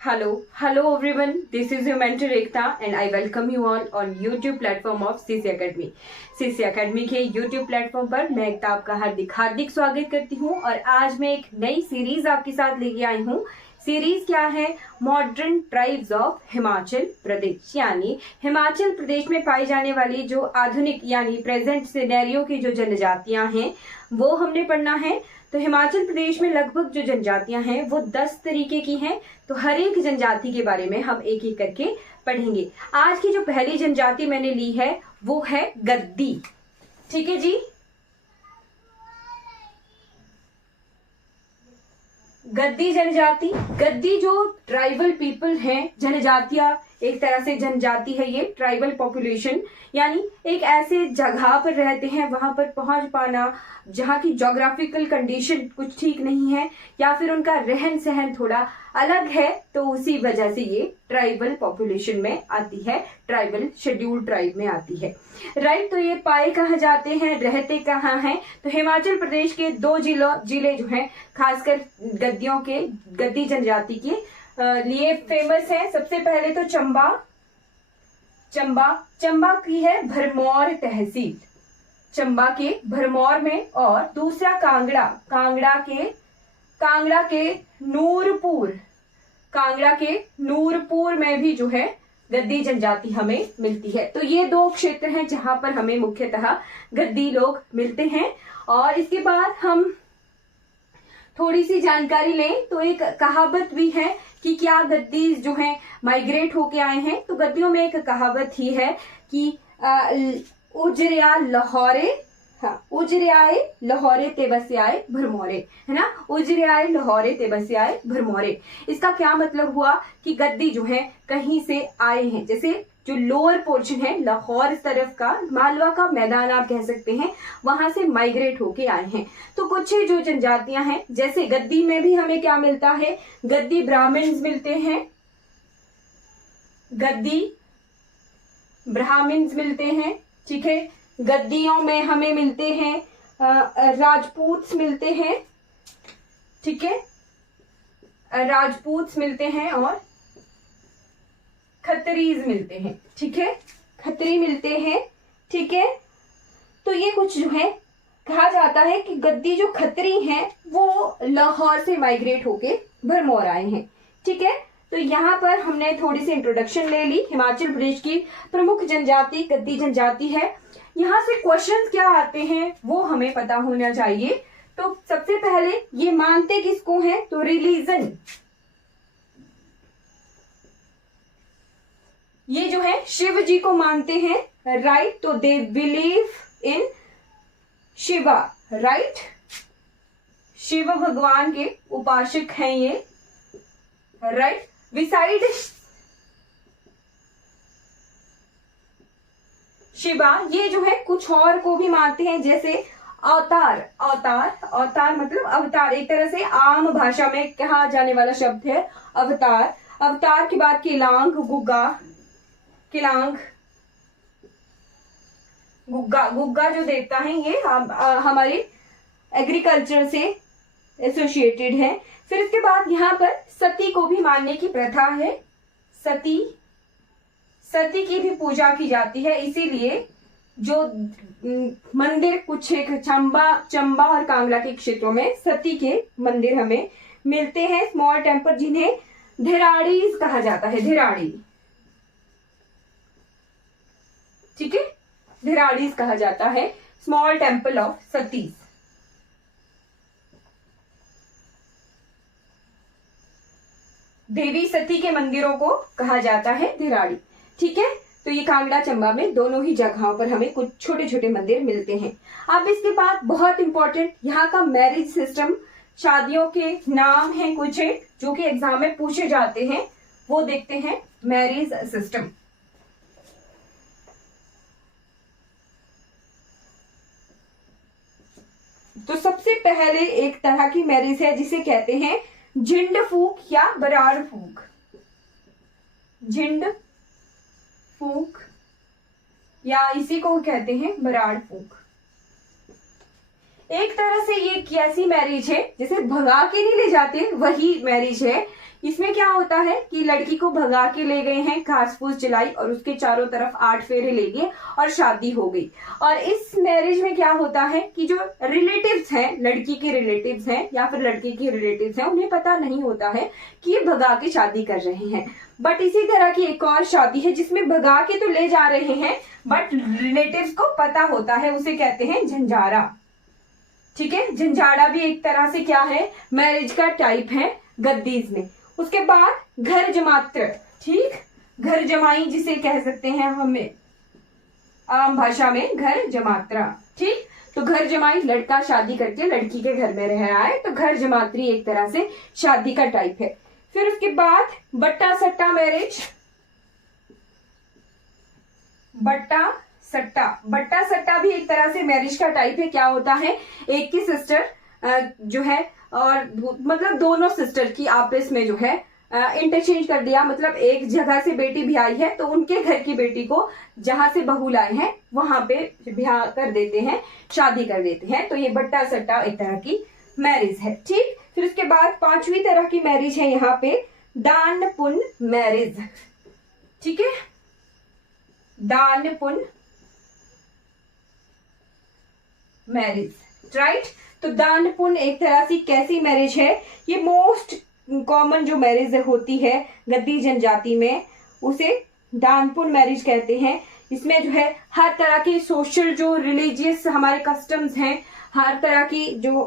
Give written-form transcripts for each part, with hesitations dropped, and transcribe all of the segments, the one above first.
Hello everyone. This is your mentor Ekta and I welcome you all on YouTube platform of CC Academy. CC Academy के YouTube platform पर मैं एकता आपका हार्दिक स्वागत करती हूँ और आज मैं एक नई सीरीज आपके साथ लेके आई हूँ। सीरीज क्या है? Modern tribes of Himachal Pradesh, यानी हिमाचल प्रदेश में पाई जाने वाली जो आधुनिक यानी प्रेजेंट सिनेरियो की जो जनजातियां हैं वो हमने पढ़ना है। तो हिमाचल प्रदेश में लगभग जो जनजातियां हैं वो 10 तरीके की हैं। तो हर एक जनजाति के बारे में हम एक एक करके पढ़ेंगे। आज की जो पहली जनजाति मैंने ली है वो है गद्दी। ठीक है जी, गद्दी जनजाति। गद्दी जो ट्राइबल पीपल हैं, जनजातियां, एक तरह से जनजाति है ये, ट्राइबल पॉपुलेशन, यानी एक ऐसे जगह पर रहते हैं वहां पर पहुंच पाना जहां की ज्योग्राफिकल कंडीशन कुछ ठीक नहीं है या फिर उनका रहन सहन थोड़ा अलग है, तो उसी वजह से ये ट्राइबल पॉपुलेशन में आती है, ट्राइबल शेड्यूल्ड ट्राइब में आती है। राइट, तो ये पाए कहाँ जाते हैं, रहते कहाँ हैं? तो हिमाचल प्रदेश के 2 जिले जो हैं खासकर गद्दियों के, गद्दी जनजाति के लिए फेमस है। सबसे पहले तो चंबा की है भरमौर तहसील, चंबा के भरमौर में, और दूसरा कांगड़ा के नूरपुर में भी जो है गद्दी जनजाति हमें मिलती है। तो ये 2 क्षेत्र हैं जहां पर हमें मुख्यतः गद्दी लोग मिलते हैं। और इसके बाद हम थोड़ी सी जानकारी लें तो एक कहावत भी है कि क्या गद्दी जो हैं माइग्रेट होके आए हैं। तो गद्दियों में एक कहावत ही है कि उजरियाए लाहौरे ते बसे आए भरमौरे, है ना, उजरियाए लाहौरे ते बसे आए भरमौरे। इसका क्या मतलब हुआ कि गद्दी जो है कहीं से आए हैं, जैसे जो लोअर पोर्शन है लाहौर तरफ का, मालवा का मैदान आप कह सकते हैं, वहां से माइग्रेट होके आए हैं। तो कुछ जो जनजातियां हैं, जैसे गद्दी में भी हमें क्या मिलता है, गद्दी ब्राह्मण्स मिलते हैं, गद्दी ब्राह्मण्स मिलते हैं। ठीक है, गद्दियों में हमें मिलते हैं राजपूत मिलते हैं। ठीक है, राजपूत मिलते हैं और खत्रीज मिलते हैं। ठीक है, खत्री मिलते हैं। ठीक है, तो ये कुछ जो है कहा जाता है कि गद्दी जो खत्री हैं वो लाहौर से माइग्रेट होके भरमौर आए हैं। ठीक है, तो यहाँ पर हमने थोड़ी सी इंट्रोडक्शन ले ली। हिमाचल प्रदेश की प्रमुख जनजाति गद्दी जनजाति है। यहाँ से क्वेश्चंस क्या आते हैं वो हमें पता होना चाहिए। तो सबसे पहले ये मानते किसको हैं? तो रिलीजन, ये जो है शिव जी को मानते हैं। राइट, तो they believe in Shiva. Right, Shiv भगवान के उपासक हैं ये। राइट, बिसाइड शिवा ये जो है कुछ और को भी मानते हैं, जैसे अवतार मतलब अवतार, एक तरह से आम भाषा में कहा जाने वाला शब्द है अवतार के बाद गुग्गा जो देवता है ये हमारे एग्रीकल्चर से एसोसिएटेड है। फिर इसके बाद यहाँ पर सती को भी मानने की प्रथा है। सती की भी पूजा की जाती है, इसीलिए जो मंदिर कुछ एक चंबा और कांगड़ा के क्षेत्रों में सती के मंदिर हमें मिलते हैं, स्मॉल टेम्पल, जिन्हें धिराड़ीज कहा जाता है। धिराड़ी, ठीक है, धिराड़ीज कहा जाता है, स्मॉल टेम्पल ऑफ सतीज। देवी सती के मंदिरों को कहा जाता है धिराड़ी। ठीक है, तो ये कांगड़ा चंबा में दोनों ही जगहों पर हमें कुछ छोटे छोटे मंदिर मिलते हैं। अब इसके बाद बहुत इंपॉर्टेंट यहाँ का मैरिज सिस्टम, शादियों के नाम हैं कुछ जो कि एग्जाम में पूछे जाते हैं, वो देखते हैं। मैरिज सिस्टम, तो सबसे पहले एक तरह की मैरिज है जिसे कहते हैं झिंड फूक या बराड़ फूक। झिंड फूक या इसी को कहते हैं बराड़ फूक। एक तरह से ये कैसी मैरिज है, जैसे भगा के नहीं ले जाते वही मैरिज है। इसमें क्या होता है कि लड़की को भगा के ले गए हैं, घास फूस जलाई और उसके चारों तरफ 8 फेरे ले गए और शादी हो गई। और इस मैरिज में क्या होता है कि जो रिलेटिव्स हैं, लड़की के रिलेटिव्स हैं या फिर लड़के के रिलेटिव्स हैं, उन्हें पता नहीं होता है कि ये भगा के शादी कर रहे हैं। बट इसी तरह की एक और शादी है जिसमें भगा के तो ले जा रहे हैं बट रिलेटिव्स को पता होता है, उसे कहते हैं झंझारा। ठीक है, झंझाड़ा भी एक तरह से क्या है, मैरिज का टाइप है गद्दीज में। उसके बाद घर जमात्र, ठीक, घर जमाई जिसे कह सकते हैं हमें आम भाषा में घर जमात्रा। ठीक, तो घर जमाई लड़का शादी करके लड़की के घर में रह रहा है, तो घर जमात्री एक तरह से शादी का टाइप है। फिर उसके बाद बट्टा सट्टा मैरिज, बट्टा सट्टा भी एक तरह से मैरिज का टाइप है। क्या होता है, एक की सिस्टर जो है और मतलब दोनों सिस्टर की आपस में जो है इंटरचेंज कर दिया, मतलब एक जगह से बेटी भी आई है तो उनके घर की बेटी को जहां से बहू लाए हैं वहां पे ब्याह कर देते हैं, शादी कर देते हैं। तो ये बट्टा सट्टा एक तरह की मैरिज है। ठीक, फिर उसके बाद 5वीं तरह की मैरिज है यहाँ पे दान पुण्य मैरिज। ठीक है, दान पुण्य मैरिज, राइट। तो दान पुण्य एक तरह से कैसी मैरिज है, ये मोस्ट कॉमन जो मैरिज होती है गद्दी जनजाति में, उसे दान पुण्य मैरिज कहते हैं। इसमें जो है हर तरह के सोशल जो रिलीजियस हमारे कस्टम्स हैं, हर तरह की जो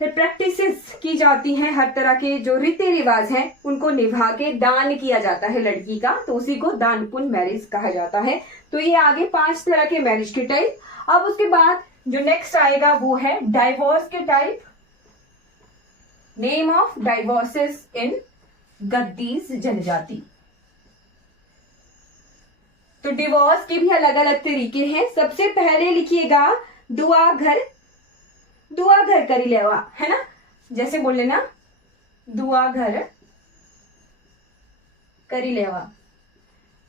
प्रैक्टिसेस की जाती हैं, हर तरह के जो रीति रिवाज हैं उनको निभा के दान किया जाता है लड़की का, तो उसी को दान पुण्य मैरिज कहा जाता है। तो ये आगे 5 तरह के मैरिज के टाइप। अब उसके बाद जो नेक्स्ट आएगा वो है डाइवोर्स के टाइप। नेम ऑफ डाइवोर्सेस इन गद्दीज जनजाति। तो डिवोर्स के भी अलग अलग तरीके हैं। सबसे पहले लिखिएगा दुआ घर करी लेवा, है ना, जैसे बोल लेना दुआ घर करी लेवा।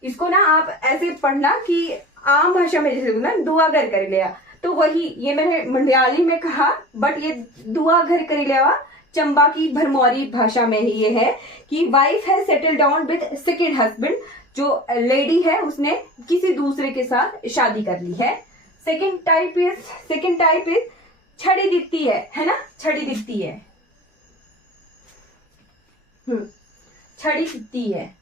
इसको ना आप ऐसे पढ़ना कि आम भाषा में जैसे बोलना दुआ घर करी लेवा, तो वही ये मैंने मलयाली में कहा, बट ये दुआ घर करी लेवा चंबा की भरमौरी भाषा में ही ये है कि वाइफ है settle down with second husband, जो लेडी है उसने किसी दूसरे के साथ शादी कर ली है। सेकंड टाइप इज छड़ी दिखती है ना, छड़ी दिखती है, छड़ी दिखती है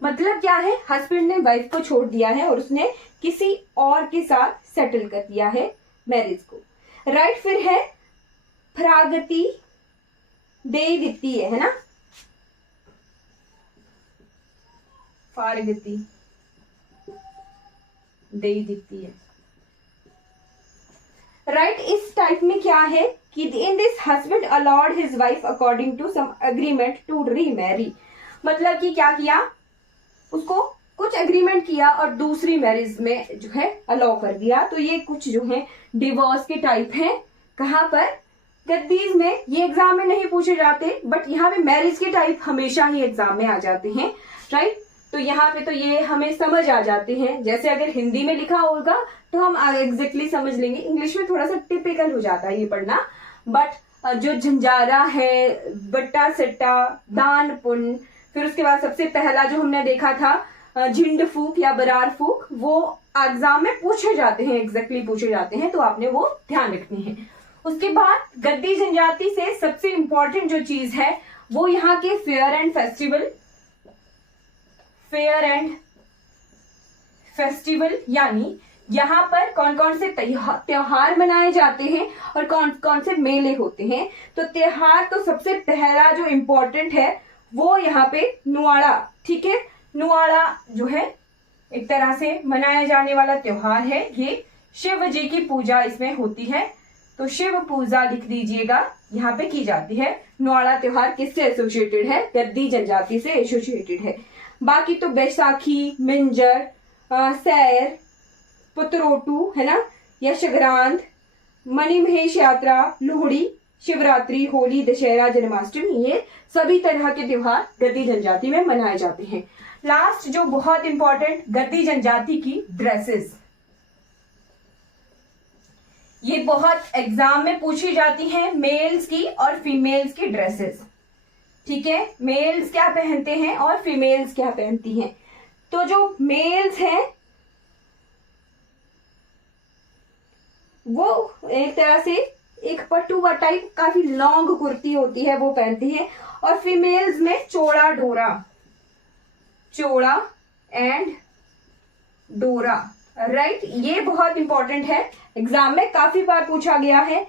मतलब क्या है, हस्बैंड ने वाइफ को छोड़ दिया है और उसने किसी और के साथ सेटल कर दिया है मैरिज को, राइट। फिर है प्रागति दे दिखती है ना, फारगति दे दिखती है, राइट। इस टाइप में क्या है कि in this husband allowed his wife according to some agreement to remarry, मतलब कि क्या किया, उसको कुछ एग्रीमेंट किया और दूसरी मैरिज में जो है अलाउ कर दिया। तो ये कुछ जो है डिवोर्स के टाइप हैं। कहाँ पर, गद्दीज में। ये एग्जाम में नहीं पूछे जाते, बट यहाँ पे मैरिज के टाइप हमेशा ही एग्जाम में आ जाते हैं, राइट। तो यहाँ पे तो ये हमें समझ आ जाते हैं, जैसे अगर हिंदी में लिखा होगा तो हम एग्जैक्टली समझ लेंगे, इंग्लिश में थोड़ा सा टिपिकल हो जाता है ये पढ़ना। बट जो झंझारा है, बट्टा सट्टा, दान पुण्य, फिर उसके बाद सबसे पहला जो हमने देखा था झिंड फूक या बरार फूक, वो एग्जाम में पूछे जाते हैं, एग्जैक्टली पूछे जाते हैं, तो आपने वो ध्यान रखनी है। उसके बाद गद्दी जनजाति से सबसे इंपॉर्टेंट जो चीज है वो यहाँ के फेयर एंड फेस्टिवल, यानी यहाँ पर कौन कौन से त्योहार मनाए जाते हैं और कौन कौन से मेले होते हैं। तो त्योहार तो सबसे पहला जो इम्पोर्टेंट है वो यहाँ पे नुआड़ा, ठीक है। नुआड़ा जो है एक तरह से मनाया जाने वाला त्योहार है, ये शिव जी की पूजा इसमें होती है, तो शिव पूजा लिख दीजिएगा, यहाँ पे की जाती है। नुआड़ा त्योहार किससे एसोसिएटेड है, गद्दी जनजाति से एसोसिएटेड है। बाकी तो बैसाखी, मिंजर, सैर, पुत्रोटू, है ना, यशग्रांत, मणिमहेश यात्रा, लोहड़ी, शिवरात्रि, होली, दशहरा, जन्माष्टमी, ये सभी तरह के त्योहार गद्दी जनजाति में मनाए जाते हैं। लास्ट जो बहुत इंपॉर्टेंट, गद्दी जनजाति की ड्रेसेस, ये बहुत एग्जाम में पूछी जाती हैं, मेल्स की और फीमेल्स की ड्रेसेस। ठीक है, मेल्स क्या पहनते हैं और फीमेल्स क्या पहनती हैं। तो जो मेल्स हैं वो एक तरह से एक पटुआ टाइप काफी लॉन्ग कुर्ती होती है वो पहनती है, और फीमेल्स में चौड़ा डोरा, चौड़ा एंड डोरा, राइट। ये बहुत इंपॉर्टेंट है, एग्जाम में काफी बार पूछा गया है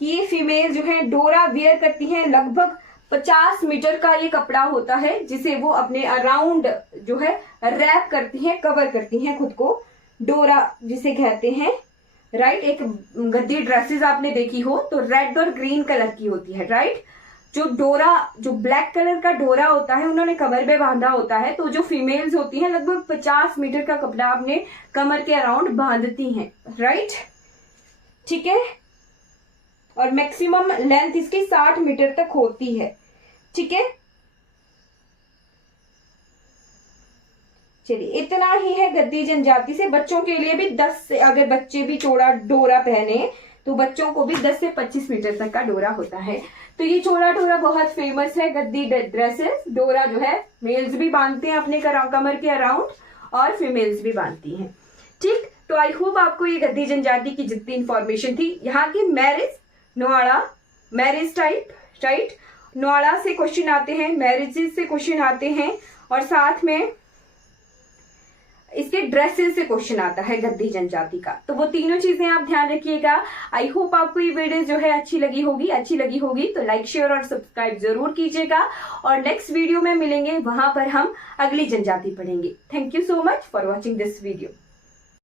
कि ये फीमेल जो है डोरा वेयर करती हैं। लगभग 50 मीटर का ये कपड़ा होता है जिसे वो अपने अराउंड जो है रैप करती हैं, कवर करती हैं खुद को, डोरा जिसे कहते हैं, राइट। एक गद्दी ड्रेसेस आपने देखी हो तो रेड और ग्रीन कलर की होती है, राइट। जो डोरा, जो ब्लैक कलर का डोरा होता है उन्होंने कमर में बांधा होता है। तो जो फीमेल्स होती हैं लगभग 50 मीटर का कपड़ा अपने कमर के अराउंड बांधती हैं, राइट। ठीक है, और मैक्सिमम लेंथ इसकी 60 मीटर तक होती है। ठीक है, चलिए इतना ही है गद्दी जनजाति से। बच्चों के लिए भी 10 से, अगर बच्चे भी चौड़ा डोरा पहने तो बच्चों को भी 10 से 25 मीटर तक का डोरा होता है। तो ये चौड़ा डोरा बहुत फेमस है, गद्दी ड्रेसेस। डोरा जो है मेल्स भी बांधते हैं अपने कमर के अराउंड और फीमेल्स भी बांधती हैं। ठीक, तो आई होप आपको ये गद्दी जनजाति की जितनी इंफॉर्मेशन थी, यहाँ की मैरिज, नोआड़ा मैरिज टाइप, राइट। नोआड़ा से क्वेश्चन आते हैं, मैरिजेस से क्वेश्चन आते हैं, और साथ में इसके ड्रेसेस से क्वेश्चन आता है गद्दी जनजाति का। तो वो तीनों चीजें आप ध्यान रखिएगा। आई होप आपको ये वीडियो जो है अच्छी लगी होगी तो लाइक, शेयर और सब्सक्राइब जरूर कीजिएगा, और नेक्स्ट वीडियो में मिलेंगे, वहां पर हम अगली जनजाति पढ़ेंगे। Thank you so much for watching this video.